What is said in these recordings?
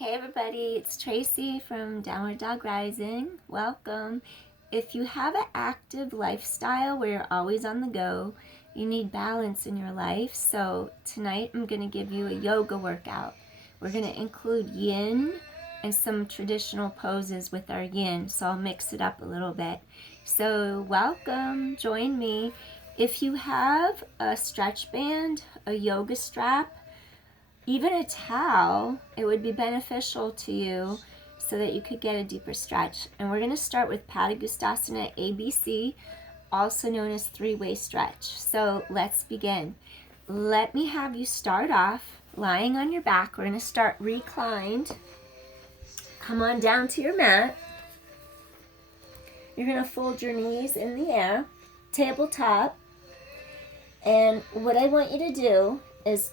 Hey everybody, it's Traci from Downward Dog Rising. Welcome. If you have an active lifestyle where you're always on the go, you need balance in your life. So tonight I'm going to give you a yoga workout. We're going to include yin and some traditional poses with our yin. So I'll mix it up a little bit. So welcome, join me. If you have a stretch band, a yoga strap, even a towel, it would be beneficial to you so that you could get a deeper stretch. And we're going to start with Padangusthasana ABC, also known as three-way stretch. So let's begin. Let me have you start off lying on your back. We're going to start reclined. Come on down to your mat. You're going to fold your knees in the air, tabletop. And what I want you to do is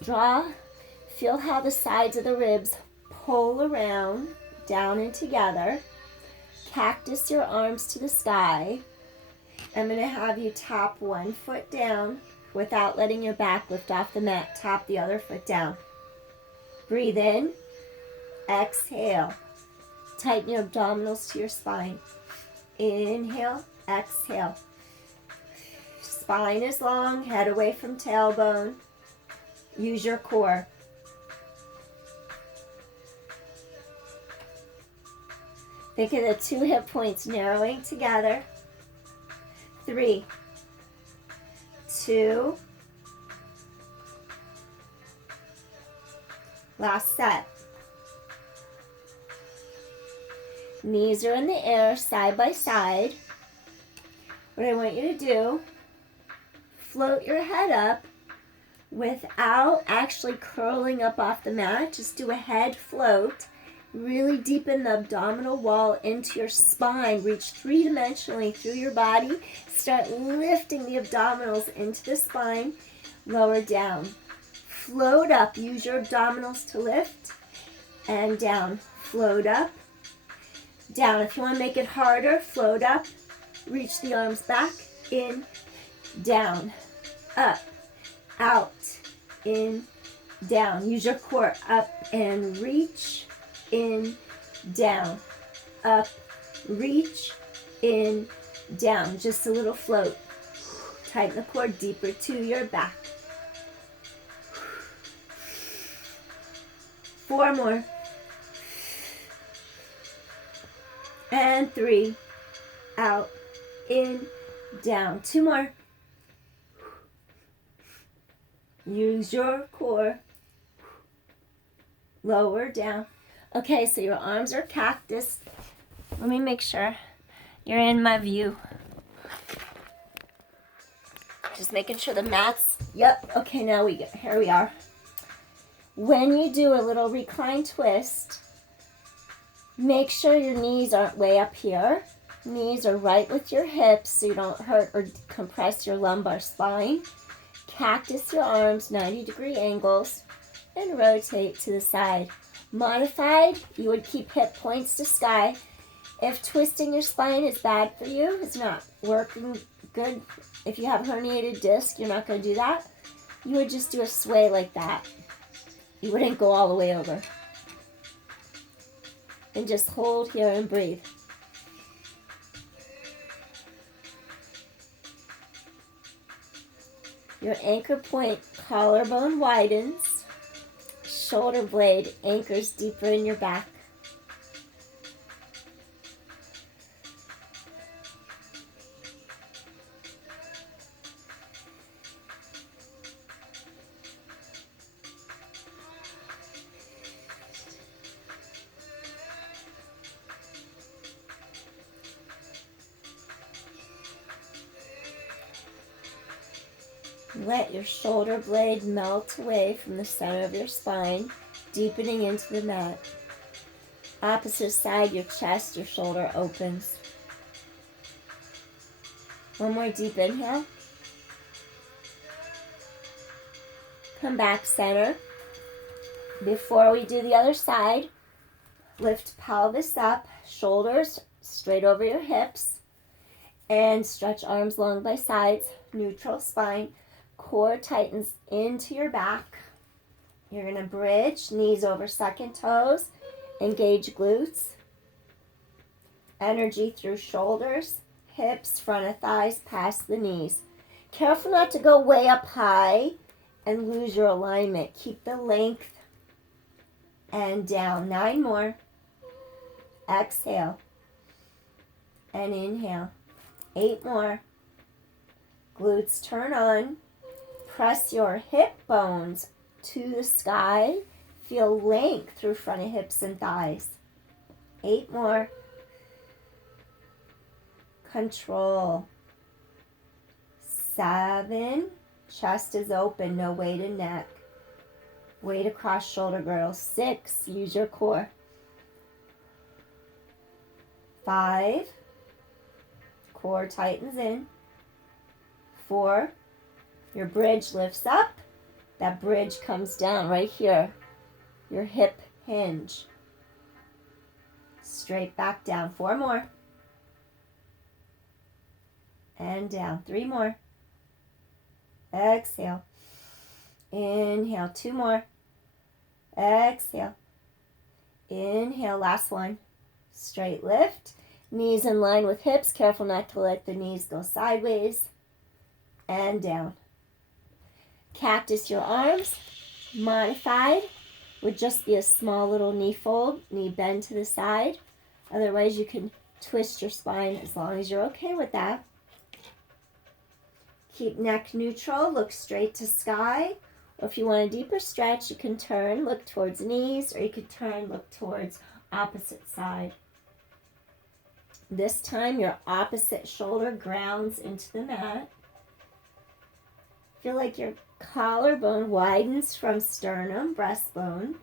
feel how the sides of the ribs pull around, down and together. Cactus your arms to the sky. I'm going to have you tap one foot down without letting your back lift off the mat. Tap the other foot down. Breathe in. Exhale. Tighten your abdominals to your spine. Inhale. Exhale. Spine is long. Head away from tailbone. Use your core. Think of the two hip points narrowing together. 3, 2, last set. Knees are in the air, side by side. What I want you to do, float your head up without actually curling up off the mat. Just do a head float. Really deepen the abdominal wall into your spine. Reach three-dimensionally through your body. Start lifting the abdominals into the spine. Lower down. Float up. Use your abdominals to lift. And down. Float up. Down. If you want to make it harder, float up. Reach the arms back. In. Down. Up. Out. In. Down. Use your core. Up and reach. In, down, up, reach, in, down. Just a little float. Tighten the core deeper to your back. 4 more. And 3. Out, in, down. 2 more. Use your core. Lower down. Okay, so your arms are cactus. Let me make sure you're in my view. Just making sure the mat's, yep, okay, here we are. When you do a little recline twist, make sure your knees aren't way up here. Knees are right with your hips so you don't hurt or compress your lumbar spine. Cactus your arms, 90-degree angles, and rotate to the side. Modified, you would keep hip points to sky. If twisting your spine is bad for you, it's not working good. If you have herniated disc, you're not going to do that. You would just do a sway like that. You wouldn't go all the way over. And just hold here and breathe. Your anchor point collarbone widens. Shoulder blade anchors deeper in your back. Let your shoulder blade melt away from the center of your spine, deepening into the mat. Opposite side, your chest, your shoulder opens. One more deep inhale. Come back center. Before we do the other side, lift pelvis up, shoulders straight over your hips, and stretch arms long by sides, neutral spine. Core tightens into your back. You're going to bridge, knees over second toes, Engage glutes. Energy through shoulders, hips, front of thighs, past the knees. Careful not to go way up high and lose your alignment. Keep the length and down. 9 more. Exhale and inhale. 8 more. Glutes turn on. Press your hip bones to the sky. Feel length through front of hips and thighs. 8 more. Control. 7. Chest is open, no weight in neck. Weight across shoulder girdle. 6. Use your core. 5. Core tightens in. 4. Your bridge lifts up. That bridge comes down right here. Your hip hinge. Straight back down. 4 more. And down. 3 more. Exhale. Inhale. 2 more. Exhale. Inhale. Last one. Straight lift. Knees in line with hips. Careful not to let the knees go sideways. And down. Cactus your arms. Modified would just be a small little knee fold, knee bend to the side. Otherwise, you can twist your spine as long as you're okay with that. Keep neck neutral, look straight to sky. Or if you want a deeper stretch, you can turn, look towards knees, or you could turn, look towards opposite side. This time, your opposite shoulder grounds into the mat. Feel like your collarbone widens from sternum, breastbone,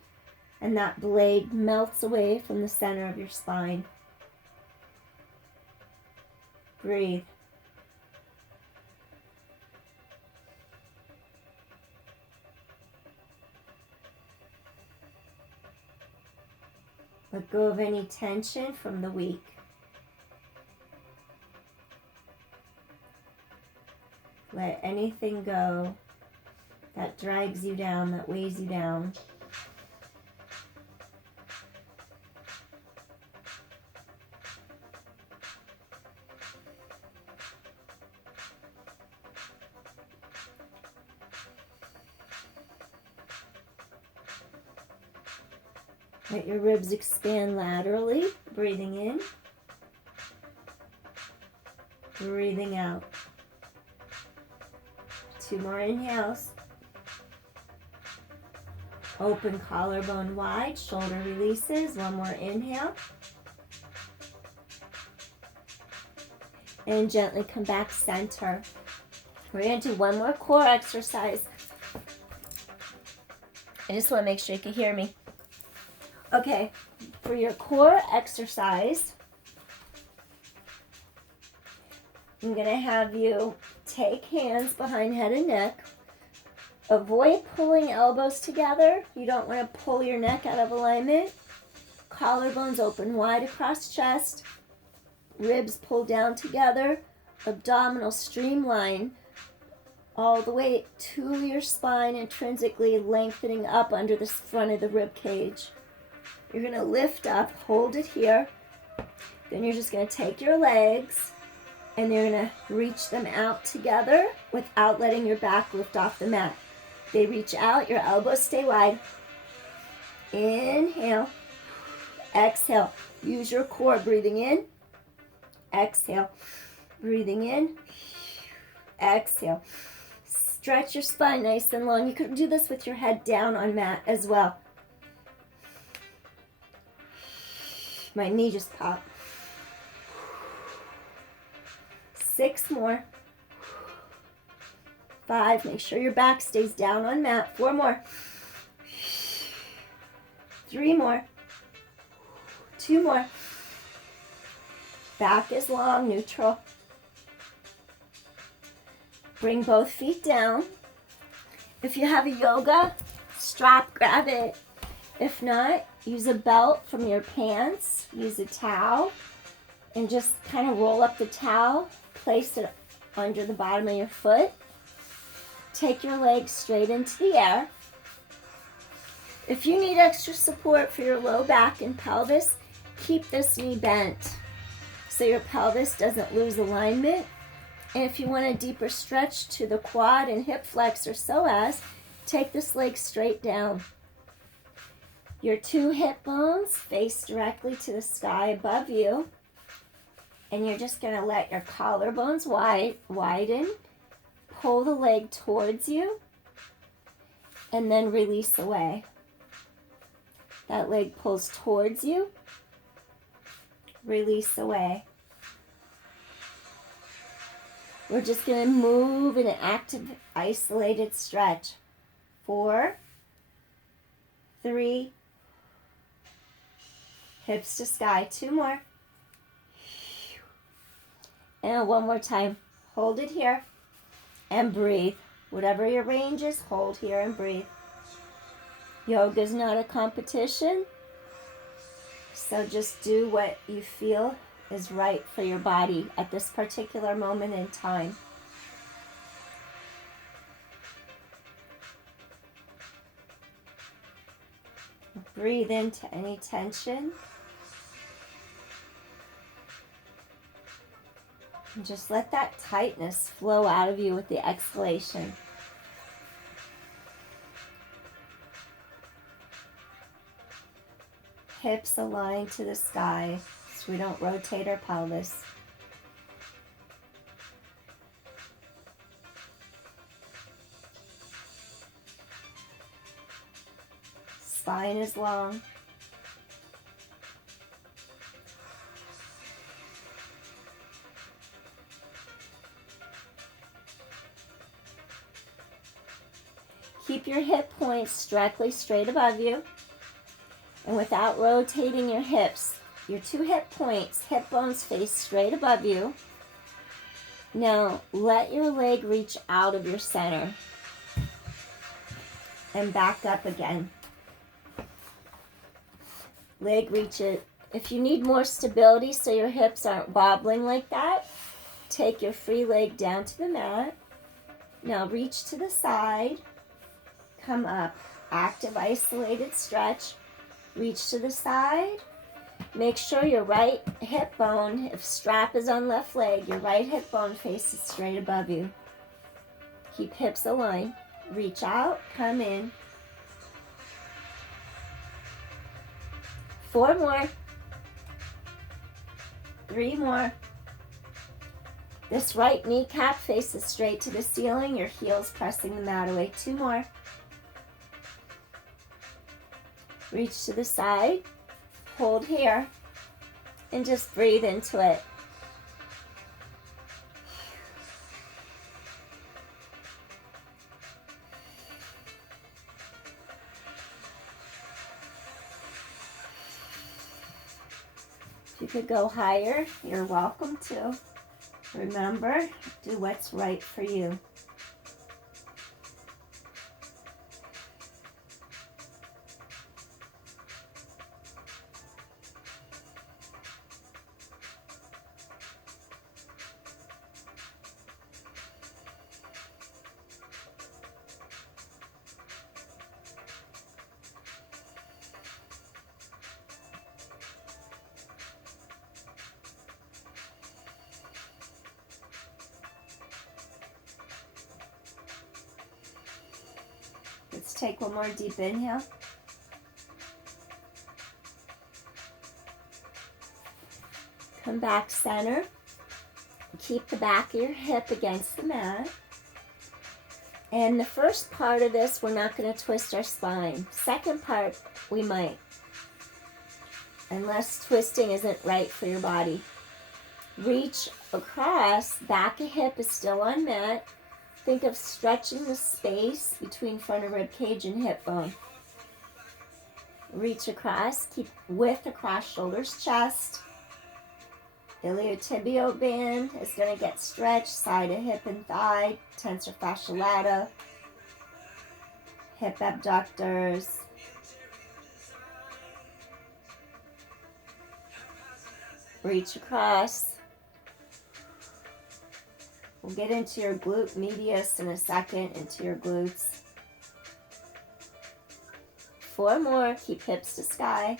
and that blade melts away from the center of your spine. Breathe. Let go of any tension from the week. Let anything go that drags you down, that weighs you down. Let your ribs expand laterally, breathing in, breathing out. 2 more inhales. Open collarbone wide, shoulder releases. 1 more inhale. And gently come back center. We're going to do 1 more core exercise. I just want to make sure you can hear me. Okay, for your core exercise, I'm going to have you take hands behind head and neck. Avoid pulling elbows together. You don't want to pull your neck out of alignment. Collarbones open wide across chest. Ribs pull down together. Abdominal streamline all the way to your spine, intrinsically lengthening up under the front of the rib cage. You're going to lift up, hold it here. Then you're just going to take your legs and you're going to reach them out together without letting your back lift off the mat. They reach out, your elbows stay wide. Inhale. Exhale. Use your core, breathing in. Exhale. Breathing in. Exhale. Stretch your spine nice and long. You could do this with your head down on mat as well. My knee just popped. 6 more. 5. Make sure your back stays down on mat. 4 more. 3 more. 2 more. Back is long, neutral. Bring both feet down. If you have a yoga strap, grab it. If not, use a belt from your pants. Use a towel and just kind of roll up the towel. Place it under the bottom of your foot. Take your legs straight into the air. If you need extra support for your low back and pelvis, keep this knee bent so your pelvis doesn't lose alignment. And if you want a deeper stretch to the quad and hip flex or psoas, take this leg straight down. Your two hip bones face directly to the sky above you. And you're just going to let your collarbones widen, pull the leg towards you, and then release away. That leg pulls towards you, release away. We're just going to move in an active, isolated stretch. 4, 3, hips to sky. 2 more. And one more time. Hold it here and breathe. Whatever your range is, hold here and breathe. Yoga is not a competition, so just do what you feel is right for your body at this particular moment in time. Breathe into any tension. And just let that tightness flow out of you with the exhalation. Hips aligned to the sky so we don't rotate our pelvis. Spine is long. Keep your hip points directly straight above you. And without rotating your hips, your two hip points, hip bones face straight above you. Now let your leg reach out of your center and back up again. Leg reach it. If you need more stability so your hips aren't wobbling like that, take your free leg down to the mat. Now reach to the side, come up, active isolated stretch. Reach to the side. Make sure your right hip bone, if strap is on left leg, your right hip bone faces straight above you. Keep hips aligned. Reach out, come in. 4 more. 3 more. This right kneecap faces straight to the ceiling, your heels pressing the mat away. 2 more. Reach to the side, hold here, and just breathe into it. If you could go higher, you're welcome to. Remember, do what's right for you. Let's take one more deep inhale. Come back center. Keep the back of your hip against the mat. And the first part of this, we're not going to twist our spine. Second part, we might. Unless twisting isn't right for your body. Reach across, back of hip is still on mat. Think of stretching the space between front of rib cage and hip bone. Reach across, keep width across shoulders, chest. Iliotibial band is going to get stretched, side of hip and thigh, tensor fascia lata, hip abductors. Reach across. We'll get into your glute medius in a second, into your glutes. 4 more. Keep hips to sky.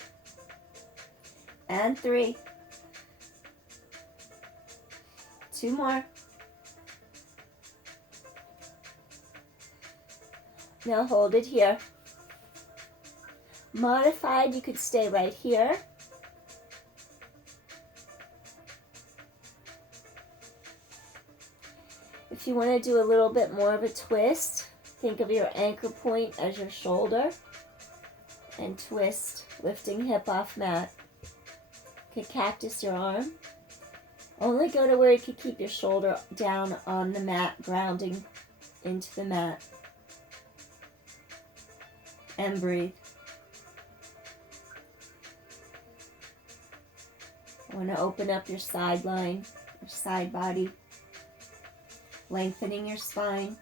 And 3. 2 more. Now hold it here. Modified, you could stay right here. If you want to do a little bit more of a twist, think of your anchor point as your shoulder and twist, lifting hip off mat. You could cactus your arm. Only go to where you could keep your shoulder down on the mat, grounding into the mat. And breathe. I want to open up your side line, your side body, lengthening your spine.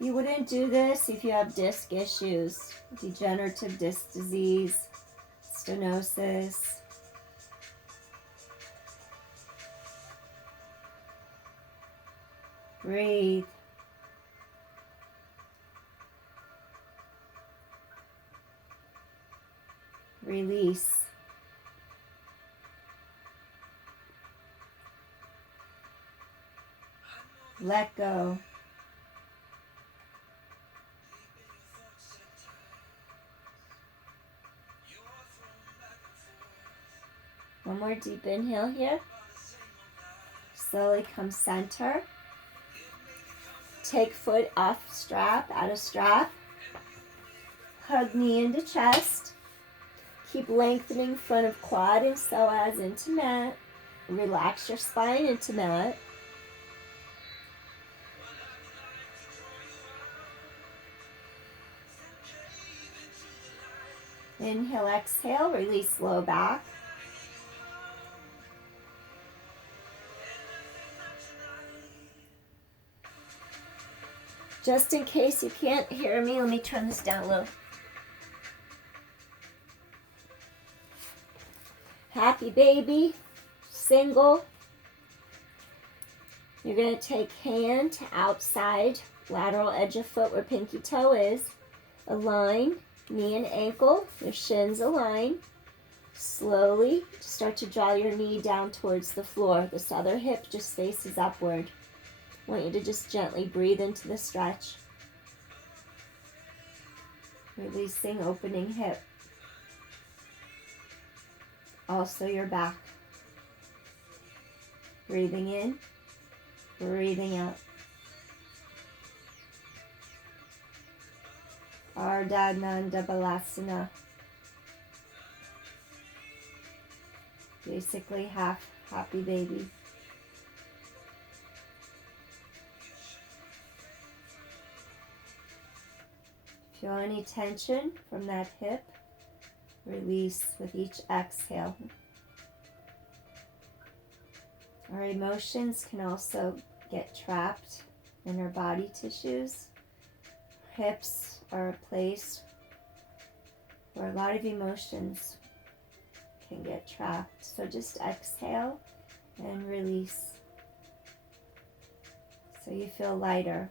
You wouldn't do this if you have disc issues, degenerative disc disease, stenosis. Breathe. Release. Let go. One more deep inhale here. Slowly come center. Take foot off strap, out of strap. Hug knee into chest. Keep lengthening front of quad and psoas into mat. Relax your spine into mat. Inhale, exhale, release low back. Just in case you can't hear me, let me turn this down low. Happy baby, single. You're going to take hand to outside, lateral edge of foot where pinky toe is. Align, knee and ankle, your shins align. Slowly start to draw your knee down towards the floor. This other hip just faces upward. I want you to just gently breathe into the stretch. Releasing, opening hip. Also your back. Breathing in, breathing out. Ardha Nanda Balasana. Basically half happy baby. Feel any tension from that hip, release with each exhale. Our emotions can also get trapped in our body tissues. Hips are a place where a lot of emotions can get trapped. So just exhale and release so you feel lighter.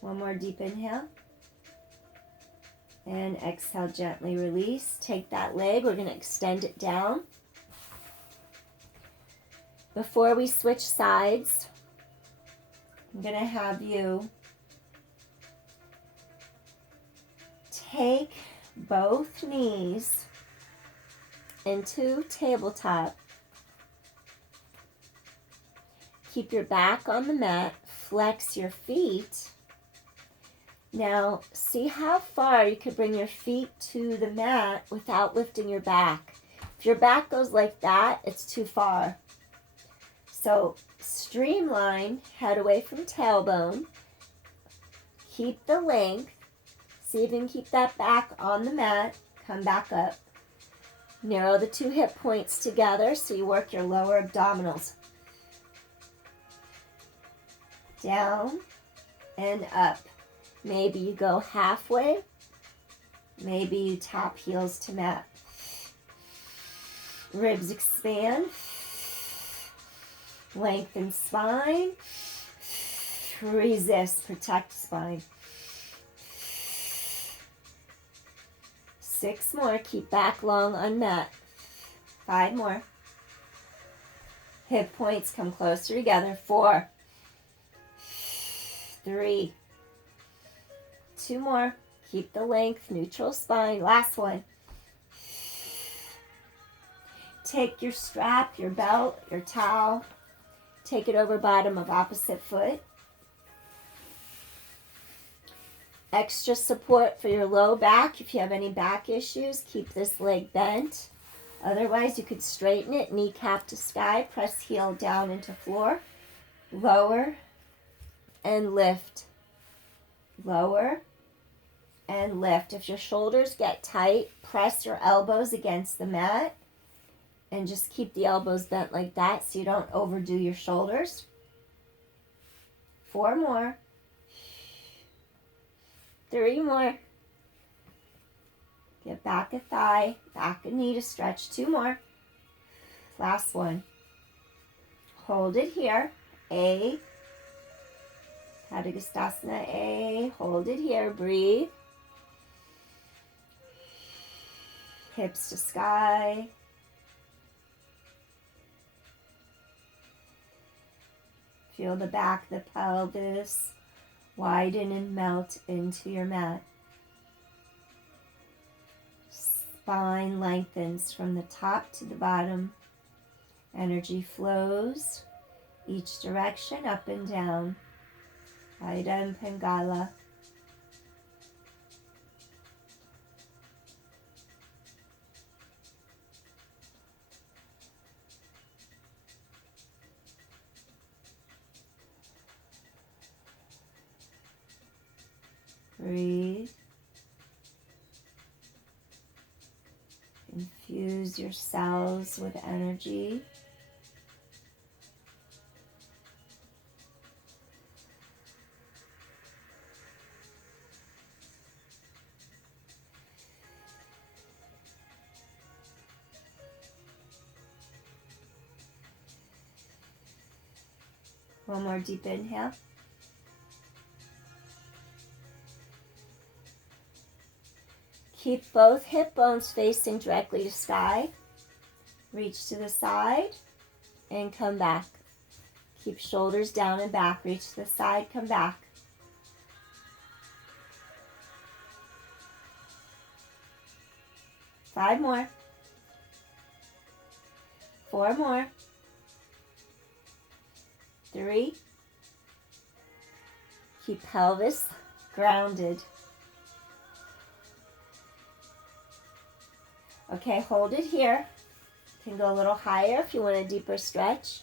One more deep inhale. And exhale, gently release. Take that leg, we're going to extend it down. Before we switch sides, I'm going to have you take both knees into tabletop. Keep your back on the mat, flex your feet. Now, see how far you could bring your feet to the mat without lifting your back. If your back goes like that, it's too far. So, streamline, head away from tailbone. Keep the length. See if you can keep that back on the mat. Come back up. Narrow the two hip points together so you work your lower abdominals. Down and up. Maybe you go halfway. Maybe you tap heels to mat. Ribs expand. Lengthen spine. Resist, protect spine. 6 more. Keep back long on mat. 5 more. Hip points come closer together. 4. 3. 2 more. Keep the length, neutral spine. Last one. Take your strap, your belt, your towel. Take it over bottom of opposite foot. Extra support for your low back. If you have any back issues, keep this leg bent. Otherwise, you could straighten it, kneecap to sky, press heel down into floor. Lower and lift. Lower and lift. If your shoulders get tight, press your elbows against the mat and just keep the elbows bent like that so you don't overdo your shoulders. 4 more. 3 more. Get back a thigh, back a knee to stretch. 2 more. Last one. Hold it here. A. Padagustasana A. Hold it here. Breathe. Hips to sky. Feel the back, the pelvis widen and melt into your mat. Spine lengthens from the top to the bottom. Energy flows each direction, up and down. Ida and Pingala. Breathe. Infuse your cells with energy. One more deep inhale. Keep both hip bones facing directly to sky. Reach to the side and come back. Keep shoulders down and back. Reach to the side, come back. Five more. 4 more. 3. Keep pelvis grounded. Okay, hold it here. You can go a little higher if you want a deeper stretch.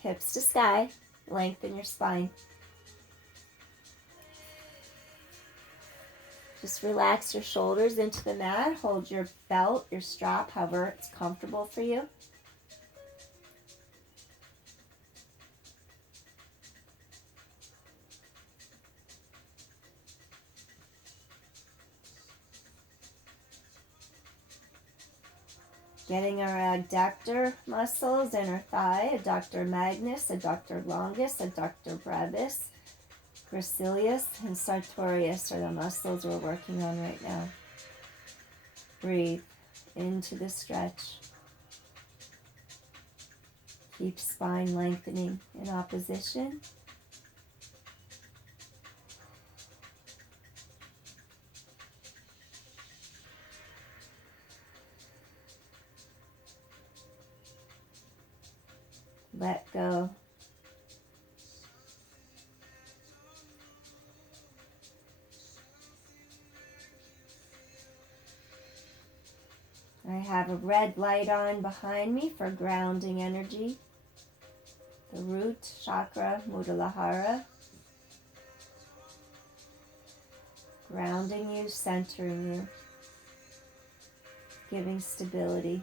Hips to sky. Lengthen your spine. Just relax your shoulders into the mat. Hold your belt, your strap, however it's comfortable for you. Getting our adductor muscles, inner thigh, adductor magnus, adductor longus, adductor brevis, gracilis, and sartorius are the muscles we're working on right now. Breathe into the stretch. Keep spine lengthening in opposition. Let go. I have a red light on behind me for grounding energy. The root chakra, Mudalahara. Grounding you, centering you. Giving stability.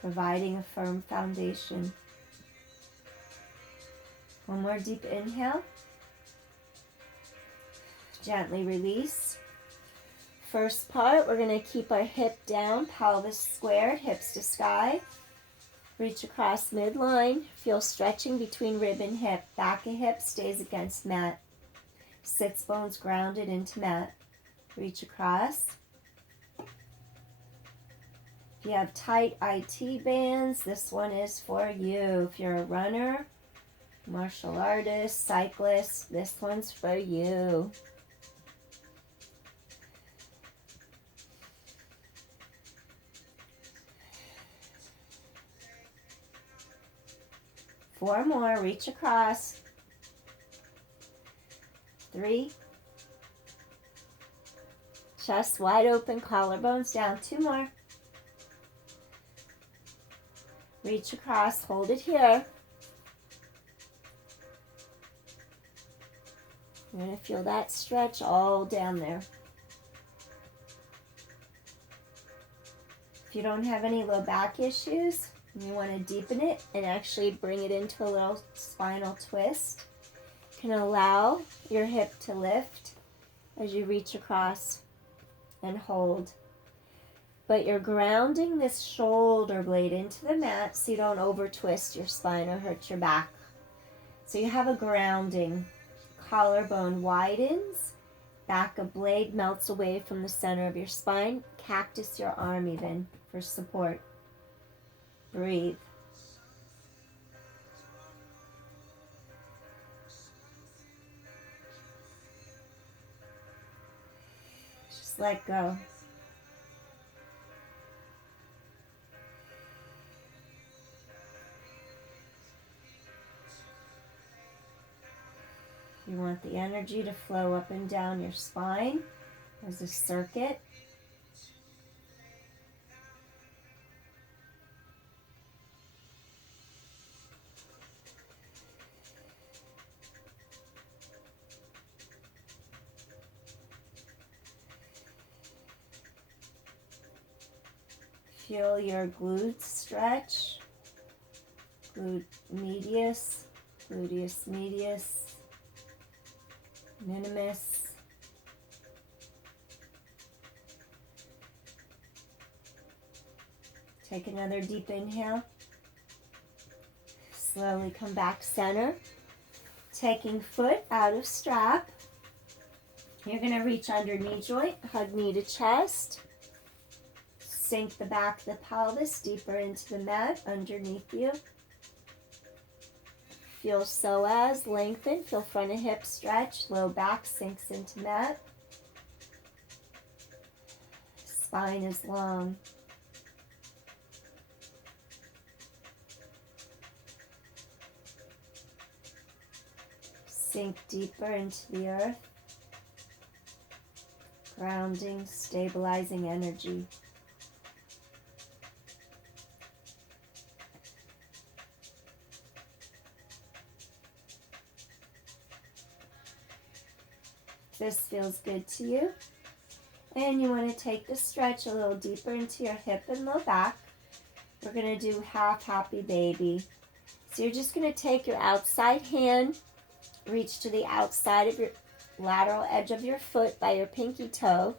Providing a firm foundation. One more deep inhale. Gently release. First part, we're going to keep our hip down, pelvis squared, hips to sky. Reach across midline. Feel stretching between rib and hip. Back of hip stays against mat. Sits bones grounded into mat. Reach across. If you have tight IT bands, this one is for you. If you're a runner, martial artist, cyclist, this one's for you. Four more, reach across. 3. Chest wide open, collarbones down. 2 more. Reach across, hold it here. You're going to feel that stretch all down there. If you don't have any low back issues, you want to deepen it and actually bring it into a little spinal twist. You can allow your hip to lift as you reach across and hold. But you're grounding this shoulder blade into the mat so you don't over twist your spine or hurt your back. So you have a grounding. Collarbone widens, back of blade melts away from the center of your spine. Cactus your arm even for support. Breathe. Just let go. You want the energy to flow up and down your spine as a circuit. Feel your glutes stretch. Glute medius, gluteus medius, minimus. Take another deep inhale. Slowly come back center. Taking foot out of strap. You're going to reach under knee joint, hug knee to chest. Sink the back of the pelvis deeper into the mat underneath you. Feel psoas lengthen. Feel front of hip stretch. Low back sinks into mat. Spine is long. Sink deeper into the earth. Grounding, stabilizing energy. This feels good to you. And you want to take the stretch a little deeper into your hip and low back. We're going to do half happy baby. So you're just going to take your outside hand, reach to the outside of your lateral edge of your foot by your pinky toe.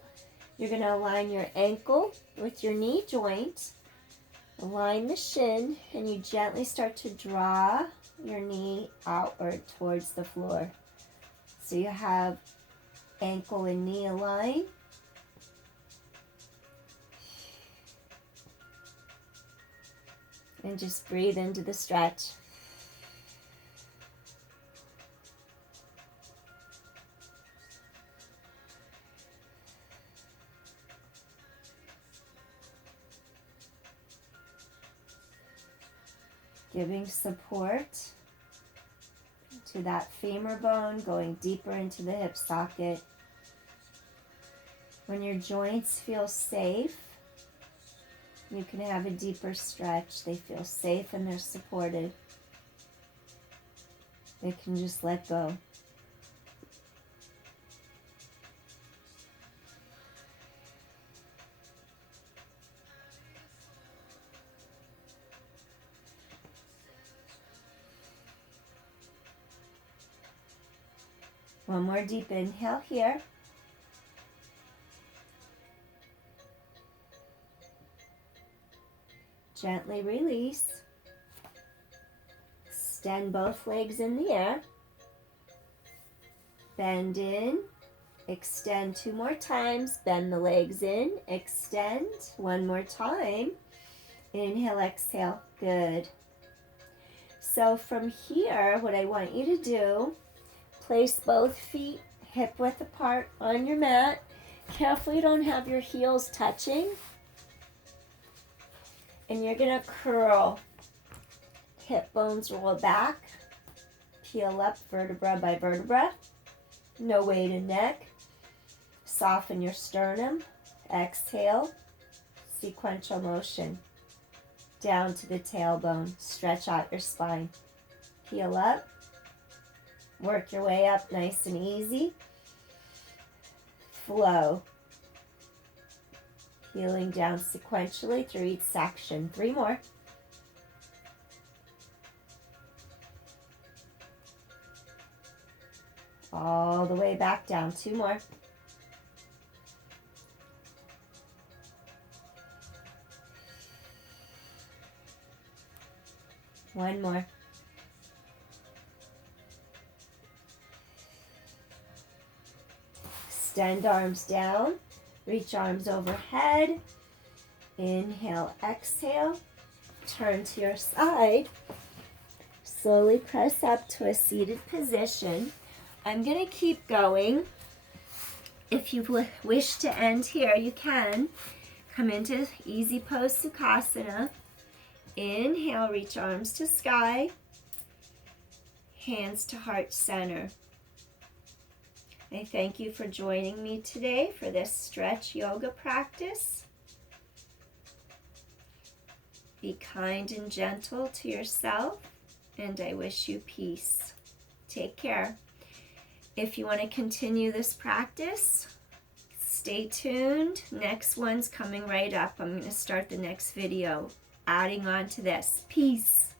You're going to align your ankle with your knee joint. Align the shin, and you gently start to draw your knee outward towards the floor. So you have ankle and knee aligned. And just breathe into the stretch. Giving support to that femur bone, going deeper into the hip socket. When your joints feel safe, you can have a deeper stretch. They feel safe and they're supported. They can just let go. One more deep inhale here. Gently release. Extend both legs in the air. Bend in. Extend 2 more times. Bend the legs in. Extend. 1 more time. Inhale, exhale. Good. So from here, what I want you to do, place both feet hip width apart on your mat. Careful you don't have your heels touching. And you're going to curl. Hip bones roll back. Peel up vertebra by vertebra. No weight in neck. Soften your sternum. Exhale. Sequential motion. Down to the tailbone. Stretch out your spine. Peel up. Work your way up nice and easy. Flow. Peeling down sequentially through each section. 3 more. All the way back down. 2 more. One more. Extend arms down. Reach arms overhead. Inhale, exhale. Turn to your side. Slowly press up to a seated position. I'm going to keep going. If you wish to end here, you can. Come into easy pose Sukhasana. Inhale, reach arms to sky. Hands to heart center. I thank you for joining me today for this stretch yoga practice. Be kind and gentle to yourself, and I wish you peace. Take care. If you want to continue this practice, stay tuned. Next one's coming right up. I'm going to start the next video adding on to this. Peace.